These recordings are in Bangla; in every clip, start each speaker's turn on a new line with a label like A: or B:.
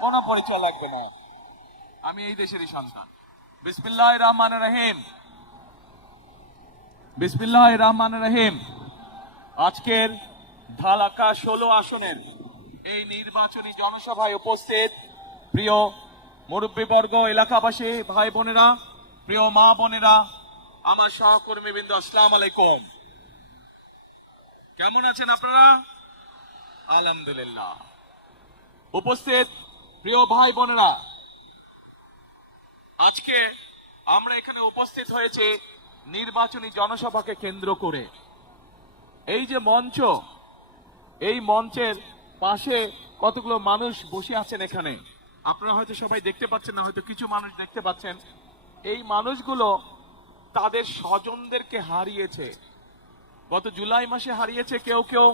A: কোনো পরিচয় লাগবে না। আমি এই দেশেরই সন্তান। বিসমিল্লাহ রহমান রহিম। বিসমিল্লাহ রহমান রহিম। আজকের ঢালাকা ষোলো আসনের এই নির্বাচনী জনসভায় উপস্থিত প্রিয় মুরব্বীবর্গ, এলাকাবাসী ভাই বোনেরা প্রিয় মা বোনেরা আমার সহকর্মীবৃন্দ, আসসালাম আলাইকুম। কেমন আছেন আপনারা? আলহামদুলিল্লাহ। উপস্থিত প্রিয় ভাই বোনেরা, আজকে আমরা এখানে উপস্থিত হয়েছে নির্বাচনী জনসভাকে কেন্দ্র করে। এই যে মঞ্চ, এই মঞ্চের পাশে কতগুলো মানুষ বসে আছেন এখানে, আপনারা হয়তো সবাই দেখতে পাচ্ছেন না, হয়তো কিছু মানুষ দেখতে পাচ্ছেন। এই মানুষগুলো তাদের স্বজনদেরকে হারিয়েছে। গত জুলাই মাসে হারিয়েছে কেউ কেউ,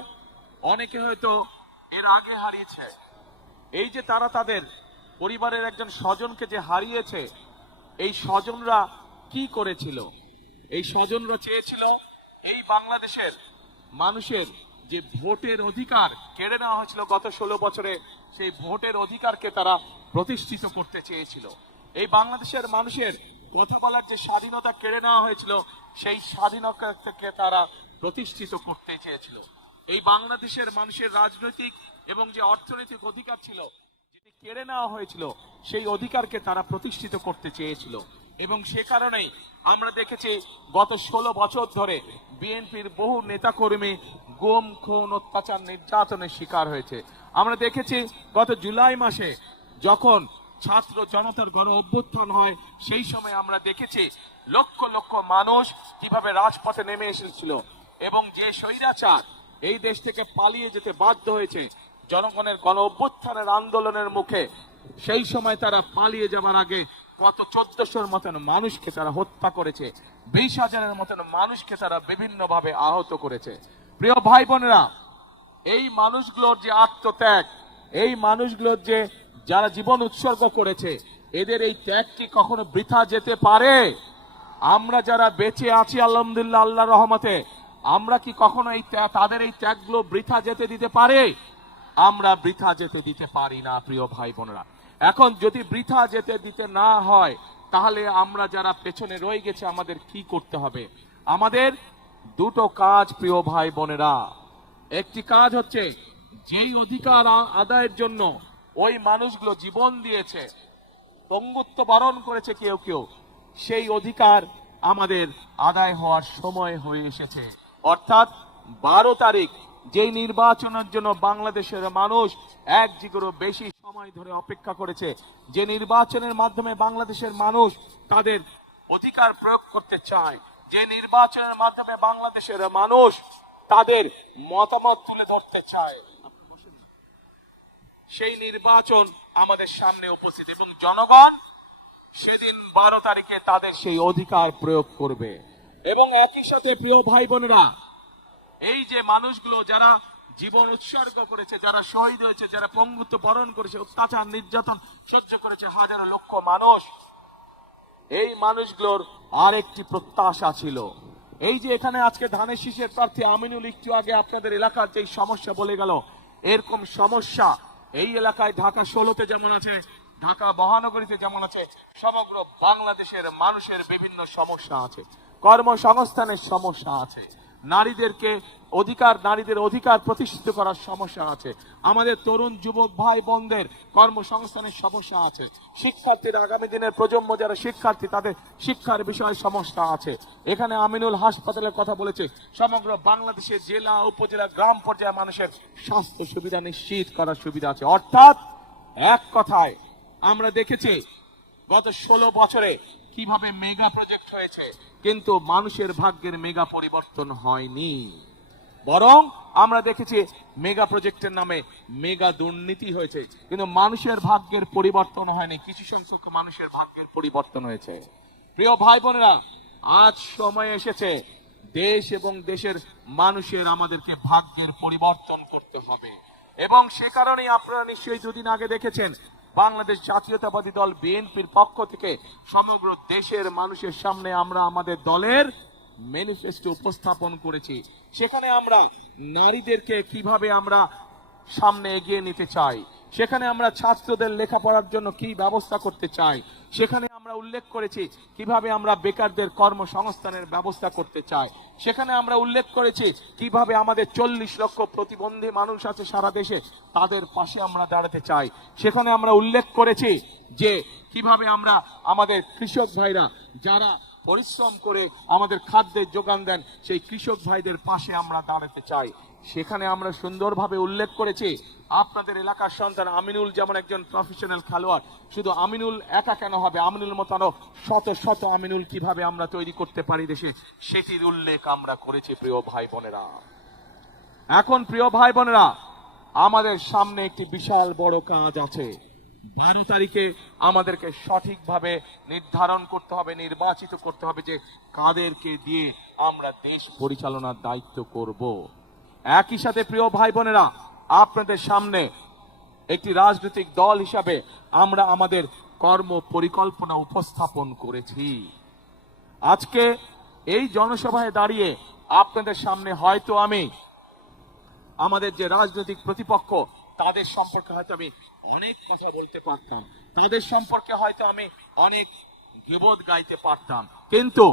A: অনেকে হয়তো এর আগে হারিয়েছে। এই যে তারা তাদের পরিবারের একজন স্বজনকে যে হারিয়েছে, এই স্বজনরা কি করেছিল? এই স্বজনরা চেয়েছিল এই বাংলাদেশের মানুষের যে ভোটের অধিকার কেড়ে নেওয়া হয়েছিল গত ষোলো বছরে, সেই ভোটের অধিকারকে তারা প্রতিষ্ঠিত করতে চেয়েছিল। এই বাংলাদেশের মানুষের কথা বলার যে স্বাধীনতা কেড়ে নেওয়া হয়েছিল, সেই স্বাধীনতাকে তারা প্রতিষ্ঠিত করতে চেয়েছিল। এই বাংলাদেশের মানুষের রাজনৈতিক এবং যে অর্থনৈতিক অধিকার ছিল, যেটি কেড়ে নেওয়া হয়েছিল, সেই অধিকারকে তারা প্রতিষ্ঠিত করতে চেয়েছিল। এবং সে কারণেই আমরা দেখেছি, গত ষোলো বছর ধরে বিএনপির বহু নেতাকর্মী গুম, খুন, অত্যাচার, নির্যাতনের শিকার হয়েছে। আমরা দেখেছি, গত জুলাই মাসে যখন ছাত্র জনতার গণ অভ্যুত্থান হয়, সেই সময় আমরা দেখেছি, লক্ষ লক্ষ মানুষ কীভাবে রাজপথে নেমে এসেছিল এবং যে স্বৈরাচার এই দেশ থেকে পালিয়ে যেতে বাধ্য হয়েছে জনগণের গণ অভ্যুত্থানের আন্দোলনের মুখে, সেই সময় তারা পালিয়ে যাবার আগে কত চোদ্দশোর মতন মানুষকে তারা হত্যা করেছে, বিশ হাজারের মতন মানুষকে তারা বিভিন্ন ভাবে আহত করেছে। প্রিয় ভাই বোনেরা এই মানুষগুলোর যে আত্মত্যাগ, এই মানুষগুলোর যে যারা জীবন উৎসর্গ করেছে, এদের এই ত্যাগ কি কখনো বৃথা যেতে পারে? আমরা যারা বেঁচে আছি, আলহামদুলিল্লাহ আল্লাহ রহমতে, আমরা কি কখনো এই তাদের এই ত্যাগগুলো বৃথা যেতে দিতে পারে? আমরা বৃথা যেতে দিতে পারি না, প্রিয় ভাই বোনেরা। এখন যদি বৃথা যেতে দিতে না হয়, তাহলে আমরা যারা পেছনে রয়ে গেছে, আমাদের কি করতে হবে? আমাদের দুটো কাজ, প্রিয় ভাই বোনেরা। একটি কাজ হচ্ছে, যেই অধিকার আদায়ের জন্য ওই মানুষগুলো জীবন দিয়েছে, পঙ্গুত্ব বরণ করেছে কেউ কেউ, সেই অধিকার আমাদের আদায় হওয়ার সময় হয়ে এসেছে। অর্থাৎ বারো তারিখ যেই নির্বাচনের জন্য বাংলাদেশের মানুষ এক জিগরও বেশি সময় ধরে অপেক্ষা করেছে, যে নির্বাচনের মাধ্যমে বাংলাদেশের মানুষ তাদের অধিকার প্রয়োগ করতে চায়, যে নির্বাচনের মাধ্যমে বাংলাদেশের মানুষ তাদের মতামত তুলে ধরতে চায়। সেই নির্বাচন আমাদের সামনে উপস্থিত এবং জনগণ সেদিন বারো তারিখে তাদের সেই অধিকার প্রয়োগ করবে। এবং একই সাথে প্রিয় ভাই বোনেরা এই যে মানুষগুলো যারা জীবন উৎসর্গ করেছে, যারা শহীদ হয়েছে, যারা পঙ্গুত্ব বরণ করেছে, অত্যাচার, নির্যাতন সহ্য করেছে হাজারো লক্ষ মানুষ, এই মানুষগুলোর আরেকটি প্রত্যাশা ছিল। এই যে এখানে আজকে ধানের শীষের প্রার্থী আমিনুল, একটু আগে আপনাদের এলাকার যে সমস্যা বলে গেল, এরকম সমস্যা এই এলাকায় ঢাকা ষোলোতে যেমন আছে, ঢাকা মহানগরীতে যেমন আছে, সমগ্র বাংলাদেশের মানুষের বিভিন্ন সমস্যা আছে, কর্মসংস্থানের সমস্যা আছে। নারীদেরকে অধিকার, নারীদের অধিকার প্রতিষ্ঠিত করার সমস্যা আছে। আমাদের তরুণ যুবক ভাই বোনদের কর্মসংস্থানের সমস্যা আছে। শিক্ষার্থীরা আগামী দিনের প্রজন্ম, যারা শিক্ষার্থী, তাদের শিক্ষার বিষয়ে সমস্যা আছে। এখানে আমিনুল হাসপাতালের কথা বলেছে, সমগ্র বাংলাদেশের জেলা, উপজেলা, গ্রাম পর্যায়ে মানুষের স্বাস্থ্য সুবিধা নিশ্চিত করার সুবিধা আছে। অর্থাৎ এক কথায়, আমরা দেখেছি, গত ষোলো বছরে কীভাবে মেগা প্রজেক্ট হয়েছে, কিন্তু মানুষের ভাগ্যের মেগা পরিবর্তন হয়নি। বরং আমরা দেখেছি মেগা প্রজেক্টের নামে মেগা দুর্নীতি হয়েছে, কিন্তু মানুষের ভাগ্যের পরিবর্তন হয়নি, কিছু সংখ্যক মানুষের ভাগ্যের পরিবর্তন হয়েছে। প্রিয় ভাই বোনেরা, আজ সময় এসেছে, দেশ এবং দেশের মানুষের আমাদেরকে ভাগ্যের পরিবর্তন করতে হবে। এবং সে কারণেই আপনারা নিশ্চয়ই দুদিন আগে দেখেছেন বাংলাদেশ জাতীয়তাবাদী দল বিএনপির পক্ষ থেকে সমগ্র দেশের মানুষের সামনে আমরা আমাদের দলের ম্যানিফেস্টো উপস্থাপন করেছি। সেখানে আমরা নারীদেরকে কীভাবে আমরা সামনে এগিয়ে নিতে চাই? সেখানে আমরা ছাত্রদের লেখাপড়ার জন্য কি ব্যবস্থা করতে চাই? সেখানে আমরা উল্লেখ করেছি কীভাবে আমরা বেকারদের কর্মসংস্থানের ব্যবস্থা করতে চাই। সেখানে আমরা উল্লেখ করেছি কীভাবে আমাদের চল্লিশ লক্ষ প্রতিবন্ধী মানুষ আছে সারা দেশে, তাদের পাশে আমরা দাঁড়াতে চাই। সেখানে আমরা উল্লেখ করেছি যে কীভাবে আমরা আমাদের কৃষক ভাইরা যারা পরিশ্রম করে আমাদের খাদ্যের যোগান দেন, সেই কৃষক ভাইদের পাশে আমরা দাঁড়াতে চাই। সেখানে আমরা সুন্দরভাবে উল্লেখ করেছি, আপনাদের এলাকার সন্তান আমিনুল যেমন একজন প্রফেশনাল খেলোয়াড়, শুধু আমিনুল একা কেন হবে? আমিনুল মতো আরও শত শত আমিনুল কীভাবে আমরা তৈরি করতে পারি দেশে? সেটির উল্লেখ আমরা করেছি প্রিয় ভাই বোনেরা। এখন প্রিয় ভাই বোনেরা, আমাদের সামনে একটি বিশাল বড় কাজ আছে। বারো তারিখে আমাদেরকে সঠিকভাবে নির্ধারণ করতে হবে, নির্বাচিত করতে হবে যে কাদেরকে দিয়ে আমরা দেশ পরিচালনার দায়িত্ব করব। একই সাথে প্রিয় ভাই বোনেরা, আপনাদের সামনে একটি রাজনৈতিক দল হিসাবে আমরা আমাদের কর্ম পরিকল্পনা উপস্থাপন করেছি। আজকে এই জনসভায় দাঁড়িয়ে আপনাদের সামনে হয়তো আমি আমাদের যে রাজনৈতিক প্রতিপক্ষ, তাদের সম্পর্কে হয়তো আমি অনেক কথা বলতে পারতাম। তাদের সম্পর্কে হয়তো আমি অনেক গিবোধ গাইতে পারতাম। কিন্তু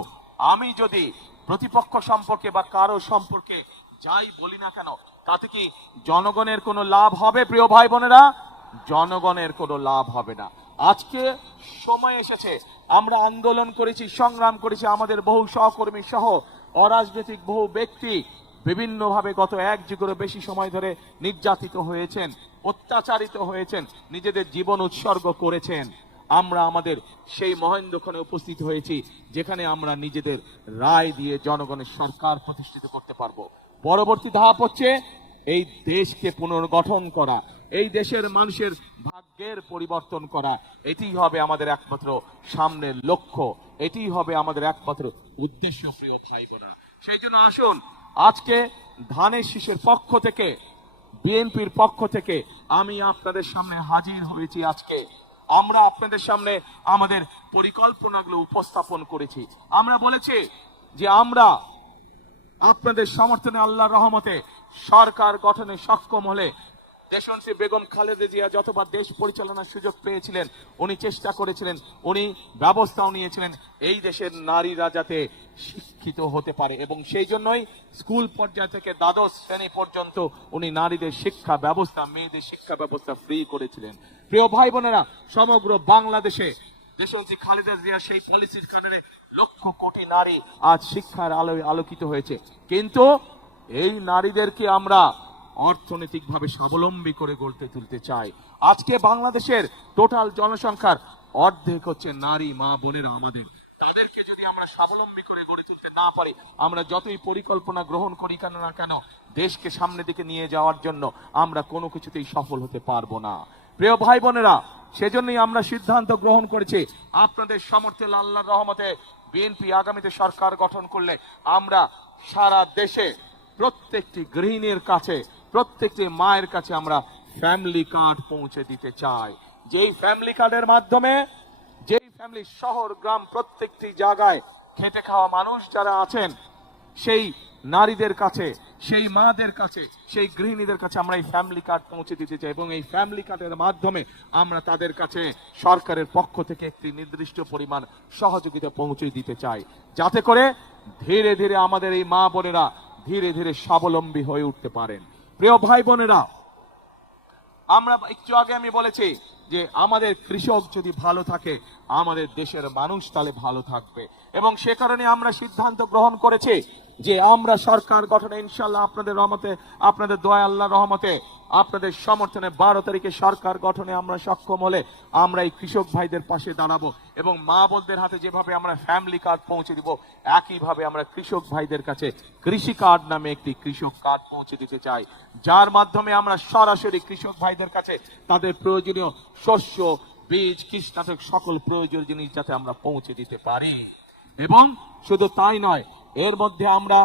A: আমি যদি প্রতিপক্ষ সম্পর্কে বা কারও সম্পর্কে যাই বলি না কেন, তাতে কি জনগণের কোনো লাভ হবে, প্রিয় ভাই বোনেরা? জনগণের কোনো লাভ হবে না। আজকে সময় এসেছে। আমরা আন্দোলন করেছি, সংগ্রাম করেছি আমাদের বহু সহকর্মী সহ অরাজনৈতিক বহু ব্যক্তি বিভিন্নভাবে গত এক যুগেরও বেশি সময় ধরে নির্যাতিত হয়েছেন। অত্যাচারিত হয়েছেন, নিজেদের জীবন উৎসর্গ করেছেন। আমরা আমাদের সেই মহেন্দ্রক্ষণে উপস্থিত হয়েছি, যেখানে আমরা নিজেদের রায় দিয়ে জনগণের সরকার প্রতিষ্ঠিত করতে পারব। পরবর্তী ধাপ হচ্ছে এই দেশকে পুনর্গঠন করা, এই দেশের মানুষের ভাগ্যের পরিবর্তন করা। এটিই হবে আমাদের একমাত্র সামনের লক্ষ্য এটিই হবে আমাদের একমাত্র উদ্দেশ্য, প্রিয় ভাই বোনেরা। সেই জন্য আসুন, আজকে ধানের শীষের পক্ষ থেকে বিএনপির পক্ষ থেকে আমি আপনাদের সামনে হাজির হয়েছি আজকে। আমরা আপনাদের সামনে আমাদের পরিকল্পনাগুলো উপস্থাপন করেছি। আমরা বলেছি যে আমরা আপনাদের সমর্থনে আল্লাহ রহমতে সরকার গঠনে সক্ষম হলে দেশনশ্রী বেগম খালেদা জিয়া যতবার দেশ পরিচালনার সুযোগ পেয়েছিলেন, উনি চেষ্টা করেছিলেন, উনি ব্যবস্থাও নিয়েছিলেন। এই দেশের নারীরা যাতে শিক্ষিত হতে পারে এবং সেই জন্যই স্কুল পর্যায় থেকে দ্বাদশ শ্রেণি পর্যন্ত উনি নারীদের শিক্ষা ব্যবস্থা, মেয়েদের শিক্ষা ব্যবস্থা ফ্রি করেছিলেন। প্রিয় ভাই বোনেরা, সমগ্র বাংলাদেশে দেশনেত্রী খালেদা জিয়া সেই পলিসির কারণে লক্ষ কোটি নারী আজ শিক্ষার আলোয় আলোকিত হয়েছে। কিন্তু এই নারীদেরকে আমরা অর্থনৈতিকভাবে স্বাবলম্বী করে গড়তে তুলতে চাই আজকে বাংলাদেশের টোটাল জনসংখ্যার অর্ধেক হচ্ছে নারী, মা বোনেরা আমাদের। তাদেরকে যদি আমরা স্বাবলম্বী করে গড়ে তুলতে না পারি, আমরা যতই পরিকল্পনা গ্রহণ করি কেন না কেন, দেশকে সামনের দিকে নিয়ে যাওয়ার জন্য আমরা কোনো কিছুতেই সফল হতে পারব না। প্রিয় ভাই বোনেরা সেজন্যই আমরা সিদ্ধান্ত গ্রহণ করেছি, আপনাদের সমর্থন আল্লাহর রহমতে বিএনপি আগামীতে সরকার গঠন করলে আমরা সারা দেশে প্রত্যেকটি গৃহিণীর কাছে প্রত্যেকটি মায়ের কাছে আমরা ফ্যামিলি কার্ড পৌঁছে দিতে চাই। যেই ফ্যামিলি কার্ডের মাধ্যমে, যেই ফ্যামিলি শহর, গ্রাম প্রত্যেকটি জায়গায় খেটে খাওয়া মানুষ যারা আছেন, সেই নারীদের কাছে, সেই মাদের কাছে, সেই গৃহিণীদের কাছে আমরা এই ফ্যামিলি কার্ড পৌঁছে দিতে চাই এবং এই ফ্যামিলি কার্ডের মাধ্যমে আমরা তাদের কাছে সরকারের পক্ষ থেকে একটি নির্দিষ্ট পরিমাণ সহযোগিতা পৌঁছে দিতে চাই। যাতে করে ধীরে ধীরে আমাদের এই মা বোনেরা ধীরে ধীরে স্বাবলম্বী হয়ে উঠতে পারেন। প্রিয় ভাই বোনেরা, আমরা একটু আগে আমি বলেছি যে আমাদের কৃষক যদি ভালো থাকে, আমাদের দেশের মানুষ তাহলে ভালো থাকবে। এবং সে কারণে আমরা সিদ্ধান্ত গ্রহণ করেছি যে আমরা সরকার গঠনে ইনশাল্লাহ আপনাদের রহমতে, আপনাদের দয়া আল্লাহ রহমতে আপনাদের সমর্থনে বারো তারিখে সরকার গঠনে আমরা সক্ষম হলে আমরা এই কৃষক ভাইদের পাশে দাঁড়াবো এবং মা বোনদের হাতে যেভাবে আমরা ফ্যামিলি কার্ড পৌঁছে দিব, একইভাবে আমরা কৃষক ভাইদের কাছে কৃষি কার্ড নামে একটি কৃষক কার্ড পৌঁছে দিতে চাই। যার মাধ্যমে আমরা সরাসরি কৃষক ভাইদের কাছে তাদের প্রয়োজনীয় শস্য, বীজ, কীটনাশক সকল প্রয়োজনীয় জিনিস যাতে আমরা পৌঁছে দিতে পারি। এবং শুধু তাই নয়, এর মধ্যে আমরা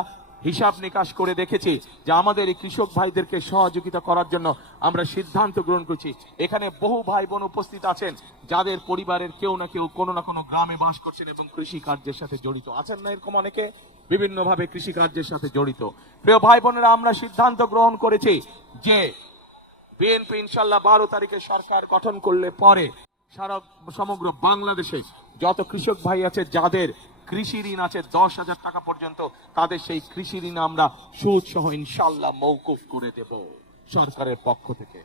A: হিসাব নিকাশ করে দেখেছি যে আমাদের এই কৃষক ভাইদেরকে সহযোগিতা করার জন্য আমরা সিদ্ধান্ত গ্রহণ করছি। এখানে বহু ভাই বোন উপস্থিত আছেন, যাদের পরিবারের কেউ না কেউ কোনো না কোনো গ্রামে বাস করছেন এবং কৃষি কার্যের সাথে জড়িত আছেন না এরকম অনেকে, বিভিন্নভাবে কৃষি কার্যের সাথে জড়িত। প্রিয় ভাই বোনেরা আমরা সিদ্ধান্ত গ্রহণ করেছি যে বিএনপি ইনশাল্লাহ বারো তারিখে সরকার গঠন করলে পরে সারা সমগ্র বাংলাদেশে যত কৃষক ভাই আছে, যাদের কৃষি ঋণ আছে, দশ হাজার টাকা পর্যন্ত। তাদের সেই কৃষি ঋণ আমরা সুদ সহ ইনশাল্লাহ মৌকুফ করে দেব সরকারের পক্ষ থেকে।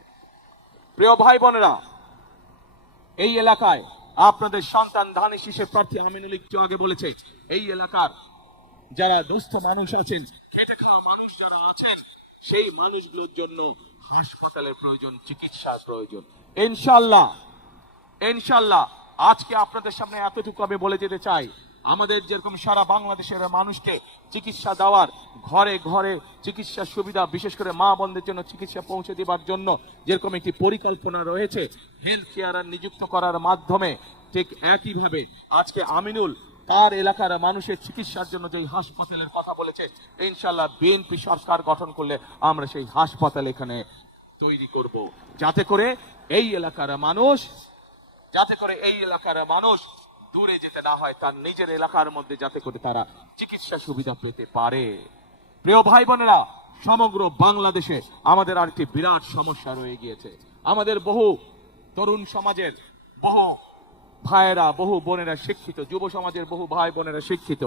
A: প্রিয় ভাই বোনেরা এই এলাকায় আপনাদের সন্তান ধানের শীষের প্রার্থী আমিনুল একটু আগে বলেছে, এই এলাকার যারা দুস্থ মানুষ আছেন, খেটে খাওয়া মানুষ যারা আছেন, সেই মানুষগুলোর জন্য হাসপাতালের প্রয়োজন, চিকিৎসার প্রয়োজন। ইনশাল্লাহ ইনশাল্লাহ আজকে আপনাদের সামনে এতটুকু আমি বলে যেতে চাই আমাদের যেরকম সারা বাংলাদেশের মানুষকে চিকিৎসা দেওয়ার, ঘরে ঘরে চিকিৎসা সুবিধা, বিশেষ করে মা বোনদের জন্য চিকিৎসা পৌঁছে দেবার জন্য যেরকম একটি পরিকল্পনা রয়েছে হেলথ কেয়ার নিযুক্ত করার মাধ্যমে ঠিক একইভাবে আজকে আমিনুল তার এলাকার মানুষের চিকিৎসার জন্য যেই হাসপাতালের কথা বলেছে ইনশাল্লাহ বিএনপি সরকার গঠন করলে আমরা সেই হাসপাতাল এখানে তৈরি করব। যাতে করে এই এলাকার মানুষ, যাতে করে এই এলাকার মানুষ দূরে যেতে না হয় তার নিজের এলাকার মধ্যে যাতে করে তারা চিকিৎসা সুবিধা পেতে পারে। প্রিয় ভাই বোনেরা, সমগ্র বাংলাদেশে আমাদের আর একটি বিরাট সমস্যা রয়ে গিয়েছে। আমাদের বহু তরুণ সমাজের বহু ভাইয়েরা, বহু বোনেরা শিক্ষিত, যুব সমাজের বহু ভাই বোনেরা শিক্ষিত,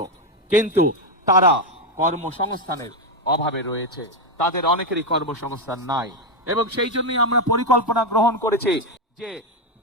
A: কিন্তু তারা কর্মসংস্থানের অভাবে রয়েছে। তাদের অনেকেরই কর্মসংস্থান নাই। এবং সেই জন্যই আমরা পরিকল্পনা গ্রহণ করেছি যে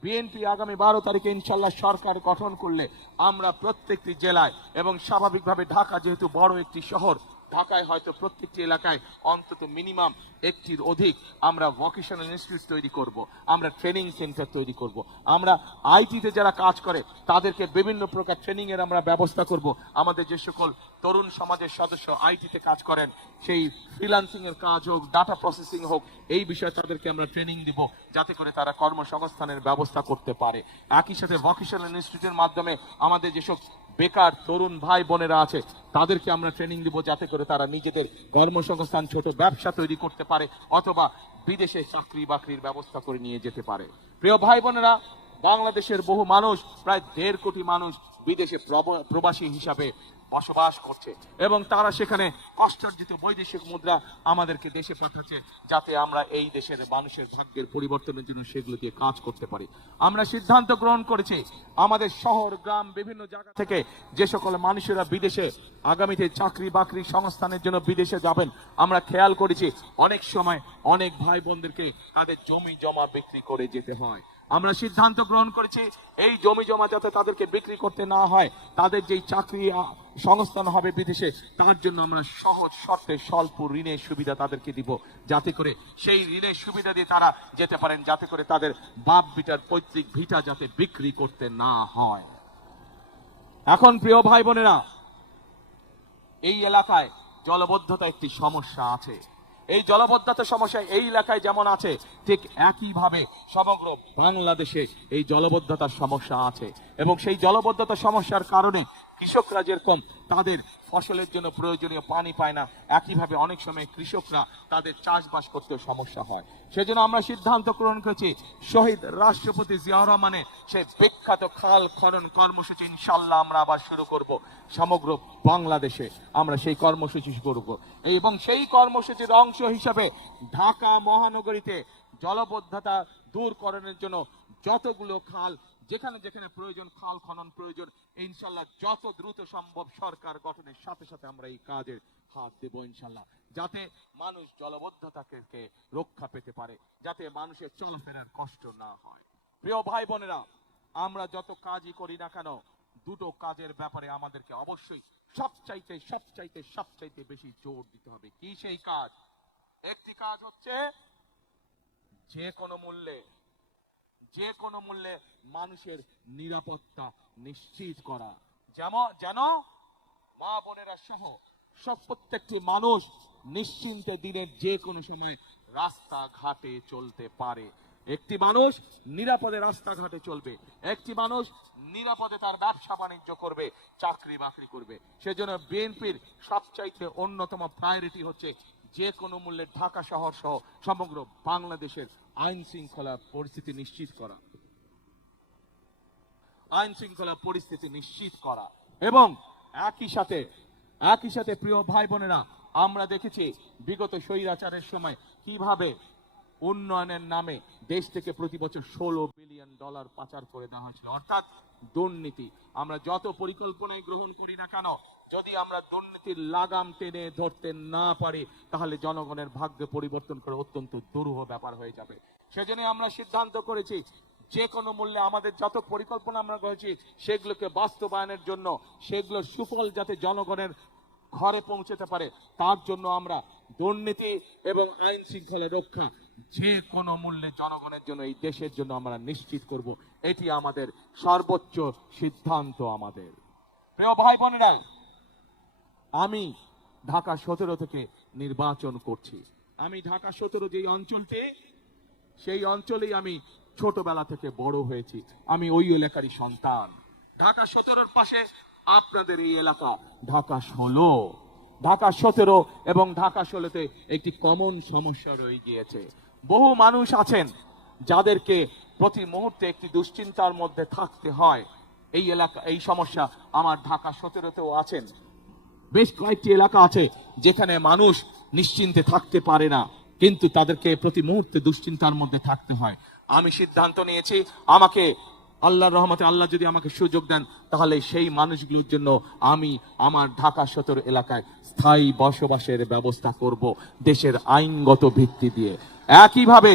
A: বিএনপি আগামী বারো তারিখে ইনশাল্লাহ সরকার গঠন করলে আমরা প্রত্যেকটি জেলায় এবং স্বাভাবিকভাবে ঢাকা যেহেতু বড় একটি শহর ঢাকায় হয়তো প্রত্যেকটি এলাকায় অন্তত মিনিমাম একটির অধিক আমরা ভোকেশনাল ইনস্টিটিউট তৈরি করব, আমরা ট্রেনিং সেন্টার তৈরি করব, আমরা আইটিতে যারা কাজ করে, তাদেরকে বিভিন্ন প্রকার ট্রেনিং এর আমরা ব্যবস্থা করব। আমাদের যে সকল তরুণ সমাজের সদস্য আইটিতে কাজ করেন, সেই ফ্রিলান্সিং এর কাজ হোক ডাটা প্রসেসিং হোক, এই বিষয়ে তাদেরকে আমরা ট্রেনিং দিব, যাতে করে তারা কর্মসংস্থানের ব্যবস্থা করতে পারে। একই সাথে ভোকেশনাল ইনস্টিটিউটের মাধ্যমে আমাদের যেসব বেকার তরুণ ভাই বোনেরা আছে, তাদেরকে আমরা ট্রেনিং দিব যাতে করে তারা নিজেদের কর্মসংস্থান, ছোট ব্যবসা তৈরি করতে পারে অথবা বিদেশে চাকরি বাকরির ব্যবস্থা করে নিয়ে যেতে পারে। প্রিয় ভাই বোনেরা, বাংলাদেশের বহু মানুষ, প্রায় দেড় কোটি মানুষ বিদেশে প্রব- প্রবাসী হিসাবে বসবাস করছে। এবং তারা সেখানে কষ্টার্জিত বৈদেশিক মুদ্রা আমাদেরকে দেশে পাঠাচ্ছে, যাতে আমরা এই দেশের মানুষের ভাগ্যের পরিবর্তনের জন্য সেগুলো দিয়ে কাজ করতে পারি। আমরা সিদ্ধান্ত গ্রহণ করেছি, আমাদের শহর, গ্রাম, বিভিন্ন জায়গা থেকে যে সকল মানুষেরা বিদেশে আগামীতে চাকরি বাকরি সংস্থানের জন্য বিদেশে যাবেন, আমরা খেয়াল করেছি, অনেক সময় অনেক ভাই বোনদেরকে তাদের জমি জমা বিক্রি করে যেতে হয়। আমরা সিদ্ধান্ত গ্রহণ করেছি, এই জমি জমা যাতে তাদেরকে বিক্রি করতে না হয়, তাদের যেই চাকরি সংস্থান হবে বিদেশে, তার জন্য আমরা সহজ শর্তে স্বল্প ঋণের সুবিধা তাদেরকে দিব। যাতে করে সেই ঋণের সুবিধা দিয়ে তারা যেতে পারেন, যাতে করে তাদের বাপ বিটার পৈতৃক ভিটা যাতে বিক্রি করতে না হয়। এখন প্রিয় ভাই বোনেরা, এই এলাকায় জলবদ্ধতা একটি সমস্যা আছে। এই জলবদ্ধতা সমস্যা এই এলাকায় যেমন আছে, ঠিক একইভাবে সমগ্র বাংলাদেশে এই জলবদ্ধতার সমস্যা আছে। এবং সেই জলবদ্ধতা সমস্যার কারণে কৃষকরা যেরকম তাদের ফসলের জন্য প্রয়োজনীয় পানি পায় না। একইভাবে অনেক সময় কৃষকরা তাদের চাষবাস করতেও সমস্যা হয়। সেজন্য আমরা সিদ্ধান্ত গ্রহণ করেছি, শহীদ রাষ্ট্রপতি জিয়াউর রহমানের সে বিখ্যাত খাল খনন কর্মসূচি ইনশাল্লাহ আমরা আবার শুরু করব সমগ্র বাংলাদেশে। আমরা সেই কর্মসূচি শুরু করব। এবং সেই কর্মসূচির অংশ হিসাবে ঢাকা মহানগরীতে জলবদ্ধতা দূরকরণের জন্য যতগুলো খাল যেখানে যেখানে প্রয়োজন, খাল খনন প্রয়োজন, ইনশাল্লাহ যত দ্রুত সম্ভব সরকার গঠনের সাথে সাথে আমরা এই কাজের হাত দেবো ইনশাল্লাহ। যাতে মানুষ জলবদ্ধতাকে রক্ষা পেতে পারে, যাতে মানুষের চলাফেরার কষ্ট না হয়। প্রিয় ভাই বোনেরা, আমরা যত কাজই করি না কেন, দুটো কাজের ব্যাপারে আমাদেরকে অবশ্যই সবচাইতে সবচাইতে সবচাইতে বেশি জোর দিতে হবে। কি সেই কাজ? একটি কাজ হচ্ছে যে কোনো মূল্যে, যে কোনো মূল্যে মানুষের নিরাপত্তা নিশ্চিত করা। যেমন যেন মা বোনেরা সহ সব প্রত্যেকটি মানুষ নিশ্চিন্তে দিনের যে কোনো সময় রাস্তা ঘাটে চলতে পারে। একটি মানুষ নিরাপদে রাস্তাঘাটে চলবে। একটি মানুষ নিরাপদে তার ব্যবসা বাণিজ্য করবে চাকরি বাকরি করবে। সেজন্য বিএনপির সবচাইতে অন্যতম প্রায়োরিটি হচ্ছে যে কোনো মূল্যে ঢাকা শহর সহ সমগ্র বাংলাদেশের আইন শৃঙ্খলা পরিস্থিতি নিশ্চিত করা। আইন শৃঙ্খলা পরিস্থিতি নিশ্চিত করা। এবং একই সাথে একই সাথে প্রিয় ভাই বোনেরা আমরা দেখেছি বিগত স্বৈরাচারের সময় কীভাবে উন্নয়নের নামে দেশ থেকে প্রতি বছর ষোলো বিলিয়ন ডলার পাচার করে দেওয়া হয়েছিল। অর্থাৎ দুর্নীতি। আমরা যত পরিকল্পনাই গ্রহণ করি না কেন, যদি আমরা দুর্নীতির লাগাম টেনে ধরতে না পারি, তাহলে জনগণের ভাগ্য পরিবর্তন করে অত্যন্ত দুরূহ ব্যাপার হয়ে যাবে। সেজন্য আমরা সিদ্ধান্ত করেছি যে কোনো মূল্যে আমাদের যত পরিকল্পনা আমরা করেছি, সেগুলোকে বাস্তবায়নের জন্য সেগুলোর সুফল যাতে জনগণের ঘরে পৌঁছতে পারে, তার জন্য আমরা দুর্নীতি এবং আইন শৃঙ্খলা রক্ষা যে কোনো মূল্যে জনগণের জন্য, এই দেশের জন্য আমরা নিশ্চিত করব। এটি আমাদের সর্বোচ্চ সিদ্ধান্ত আমাদের। প্রিয় ভাই বোনেরা, আমি ঢাকা সতেরো থেকে নির্বাচন করছি। আমি ঢাকা সতেরো যেই অঞ্চলটি, সেই অঞ্চলেই আমি ছোটবেলা থেকে বড় হয়েছি। আমি ওই এলাকারই সন্তান। ঢাকা সতেরোর পাশে আপনাদের এই এলাকা। ঢাকা ষোলো। ঢাকা সতেরো এবং ঢাকা ষোলোতে একটি কমন সমস্যা রয়ে গিয়েছে। বহু মানুষ আছেন যাদেরকে প্রতি মুহূর্তে একটি দুশ্চিন্তার মধ্যে থাকতে হয়। এই এলাকা, এই সমস্যা আমার ঢাকা সতেরোতেও আছেন। বেশ কয়েকটি এলাকা আছে যেখানে মানুষ নিশ্চিন্তে থাকতে পারে না, কিন্তু তাদেরকে প্রতি মুহূর্তে দুশ্চিন্তার মধ্যে থাকতে হয়। আমি সিদ্ধান্ত নিয়েছি, আমাকে আল্লাহর রহমতে আল্লাহ যদি আমাকে সুযোগ দেন, তাহলে সেই মানুষগুলোর জন্য আমি আমার ঢাকা সদর এলাকায় স্থায়ী বসবাসের ব্যবস্থা করব দেশের আইনগত ভিত্তি দিয়ে। একইভাবে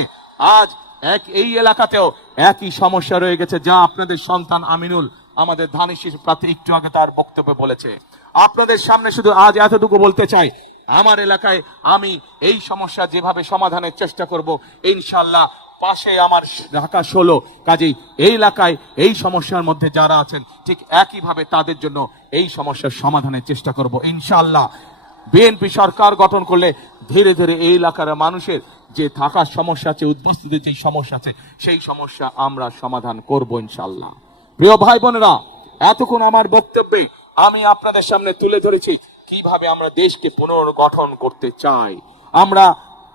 A: আজ এক এই এলাকাতেও একই সমস্যা রয়ে গেছে। যা আপনাদের সন্তান আমিনুল, আমাদের ধানের শিশু প্রার্থী একটু আগে তার বক্তব্যে বলেছে। আপনাদের সামনে শুধু আজ এতটুকু বলতে চাই, আমার এলাকায় আমি এই সমস্যা যেভাবে সমাধানের চেষ্টা করব ইনশাল্লাহ পাশে আমার ঢাকা ষোলো। কাজেই এই এলাকায় এই সমস্যার মধ্যে যারা আছেন, ঠিক একইভাবে তাদের জন্য এই সমস্যার সমাধানের চেষ্টা করব ইনশাল্লাহ বিএনপি সরকার গঠন করলে ধীরে ধীরে এই এলাকার মানুষের যে থাকার সমস্যা আছে উপস্থিতির যে সমস্যা আছে, সেই সমস্যা আমরা সমাধান করব ইনশাল্লাহ প্রিয় ভাই বোনেরা এতক্ষণ আমার বক্তব্যে আমি আপনাদের সামনে তুলে ধরেছি কীভাবে আমরা দেশকে পুনর্গঠন করতে চাই। আমরা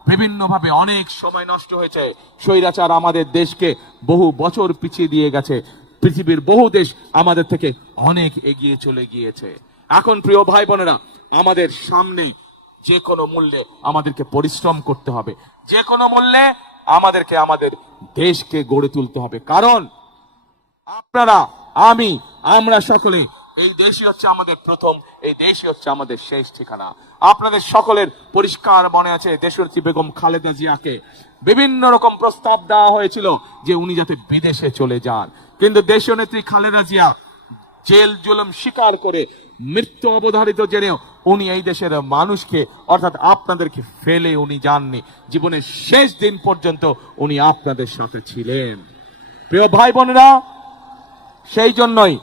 A: বিভিন্নভাবে অনেক সময় নষ্ট হয়েছে। স্বৈরাচার আমাদের দেশকে বহু বছর পিছিয়ে দিয়ে গেছে। পৃথিবীর বহু দেশ আমাদের থেকে অনেক এগিয়ে চলে গিয়েছে। এখন প্রিয় ভাই বোনেরা, আমাদের সামনে যে কোনো মূল্যে আমাদেরকে পরিশ্রম করতে হবে। যে কোনো মূল্যে আমাদেরকে আমাদের দেশকে গড়ে তুলতে হবে। কারণ আপনারা, আমি, আমরা সকলে এই দেশই হচ্ছে আমাদের প্রথম, এই দেশই হচ্ছে আমাদের শেষ ঠিকানা। আপনাদের সকলের পরিষ্কার মনে আছে দেশরতী বেগম খালেদা জিয়াকে। বিভিন্ন রকম প্রস্তাব দেওয়া হয়েছিল যে উনি যাতে বিদেশে চলে যান। কিন্তু দেশীয় নেত্রী খালেদা জিয়া জেল জুলুম স্বীকার করে মৃত্যু অবধারিত জেনেও উনি এই দেশের মানুষকে, অর্থাৎ আপনাদেরকে ফেলে উনি যাননি। জীবনের শেষ দিন পর্যন্ত উনি আপনাদের সাথে ছিলেন। প্রিয় ভাই বোনেরা সেই জন্যই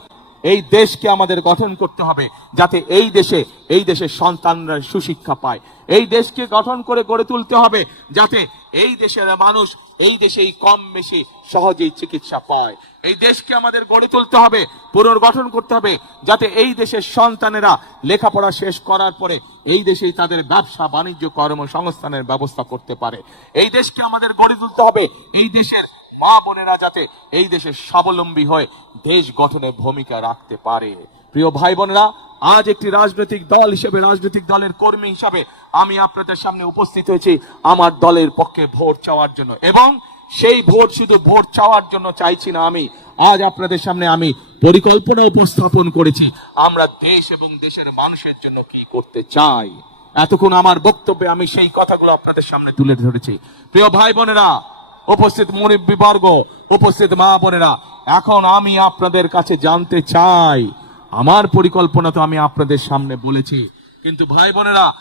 A: এই দেশকে আমাদের গঠন করতে হবে যাতে এই দেশে, এই দেশের সন্তানরা সুশিক্ষা পায়। এই দেশকে গঠন করে গড়ে তুলতে হবে যাতে এই দেশের মানুষ এই দেশেই কম বেশি সহজেই চিকিৎসা পায়। এই দেশকে আমাদের গড়ে তুলতে হবে, পুনর্গঠন করতে হবে যাতে এই দেশের সন্তানেরা লেখাপড়া শেষ করার পরে এই দেশেই তাদের ব্যবসা, বাণিজ্য, কর্মসংস্থানের ব্যবস্থা করতে পারে। এই দেশকে আমাদের গড়ে তুলতে হবে, এই দেশের মা বোনেরা যাতে এই দেশের স্বাবলম্বী হয়ে দেশ গঠনে ভূমিকা রাখতে পারে। প্রিয় ভাই বোনেরা, আজ একটি রাজনৈতিক দল হিসেবে, রাজনৈতিক দলের কর্মী হিসাবে আমি আপনাদের সামনে উপস্থিত হয়েছি আমার দলের পক্ষে ভোট চাওয়ার জন্য। এবং সেই ভোট শুধু ভোট চাওয়ার জন্য চাইছি না আমি, আজ আপনাদের সামনে আমি পরিকল্পনা উপস্থাপন করেছি আমরা দেশ এবং দেশের মানুষের জন্য কি করতে চাই। এতক্ষণ আমার বক্তব্যে আমি সেই কথাগুলো আপনাদের সামনে তুলে ধরেছি। প্রিয় ভাই বোনেরা উপস্থিত মুরব্বীবর্গ উপস্থিত মা বোনেরা, এখন আমি আপনাদের কাছে জানতে চাই। আমার পরিকল্পনা তো আমি আপনাদের সামনে বলেছি। কিন্তু ভাই বোনেরা,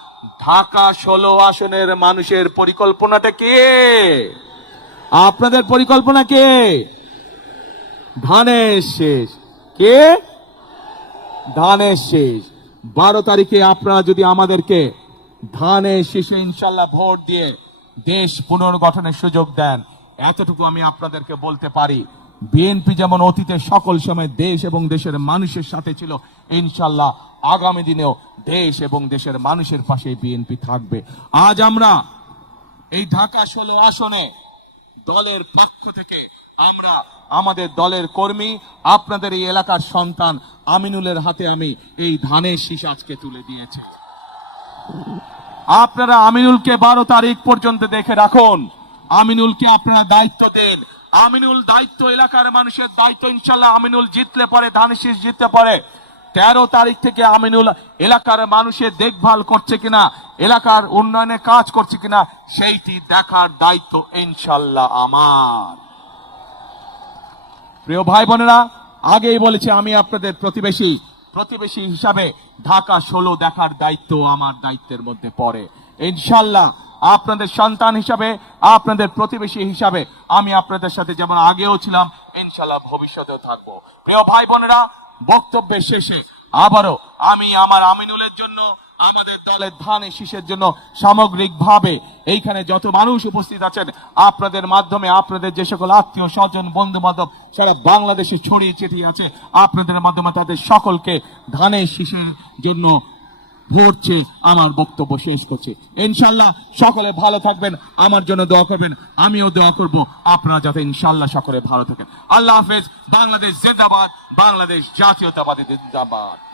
A: ঢাকা ষোলো আসনের মানুষের পরিকল্পনাটা কে? আপনাদের পরিকল্পনা কে? ধানের শেষ। কে? ধানের শেষ। বারো তারিখে আপনারা যদি আমাদেরকে ধানের শেষে ইনশাল্লাহ ভোট দিয়ে দেশ পুনর্গঠনের সুযোগ দেন এতটুকু আমি আপনাদেরকে বলতে পারি বিএনপি যেমন অতীতে সকল সময় দেশ এবং দেশের মানুষের সাথে ছিল, ইনশাল্লাহ আগামী দিনেও দেশ এবং দেশের মানুষের পাশে বিএনপি থাকবে। আজ আমরা এই ঢাকা ষোলো আসনে দলের পক্ষ থেকে আমরা আমাদের দলের কর্মী, আপনাদের এই এলাকার সন্তান আমিনুলের হাতে আমি এই ধানের শীষ আজকে তুলে দিয়েছি। আপনারা আমিনুলকে বারো তারিখ পর্যন্ত দেখে রাখুন। আমিনুলকে আপনারা দায়িত্ব দেন? আমিনুল দায়িত্ব এলাকার মানুষের দায়িত্ব ইনশাল্লাহ আমিনুল জিতলে পরে, ধানশীষ জিততে পারে। তেরো তারিখ থেকে আমিনুল এলাকার মানুষের দেখভাল করছে কিনা, এলাকার উন্নয়নে কাজ করছে কিনা, সেইটি দেখার দায়িত্ব ইনশাল্লাহ আমার। প্রিয় ভাই বোনেরা, আগেই বলেছি আমি আপনাদের প্রতিবেশী। প্রতিবেশী হিসাবে ঢাকা ষোলো দেখার দায়িত্ব আমার দায়িত্বের মধ্যে পড়ে। ইনশাল্লাহ আপনাদের সন্তান হিসাবে, আপনাদের প্রতিবেশী হিসাবে আমি আপনাদের সাথে যেমন আগেও ছিলাম ইনশাল্লাহ ভবিষ্যতেও থাকব। প্রিয় ভাই বোনেরা, বক্তব্যের শেষে আবারও আমি আমার আমিনুলের জন্য, আমাদের দলের ধানে শীষের জন্য সামগ্রিকভাবে এইখানে যত মানুষ উপস্থিত আছেন, আপনাদের মাধ্যমে আপনাদের যে সকল আত্মীয় স্বজন বন্ধু বান্ধব সারা বাংলাদেশে ছড়িয়ে ছিটিয়ে আছে, আপনাদের মাধ্যমে তাদের সকলকে ধানের শীষের জন্য ভোট আমার বক্তব্য শেষ করছে। ইনশাল্লাহ সকলে ভালো থাকবেন, আমার জন্য দোয়া করবেন, আমিও দোয়া করব। আপনারা যাতে ইনশাল্লাহ সকলে ভালো থাকেন। আল্লাহ হাফেজ, বাংলাদেশ জিন্দাবাদ, বাংলাদেশ জাতীয়তাবাদী জিন্দাবাদ।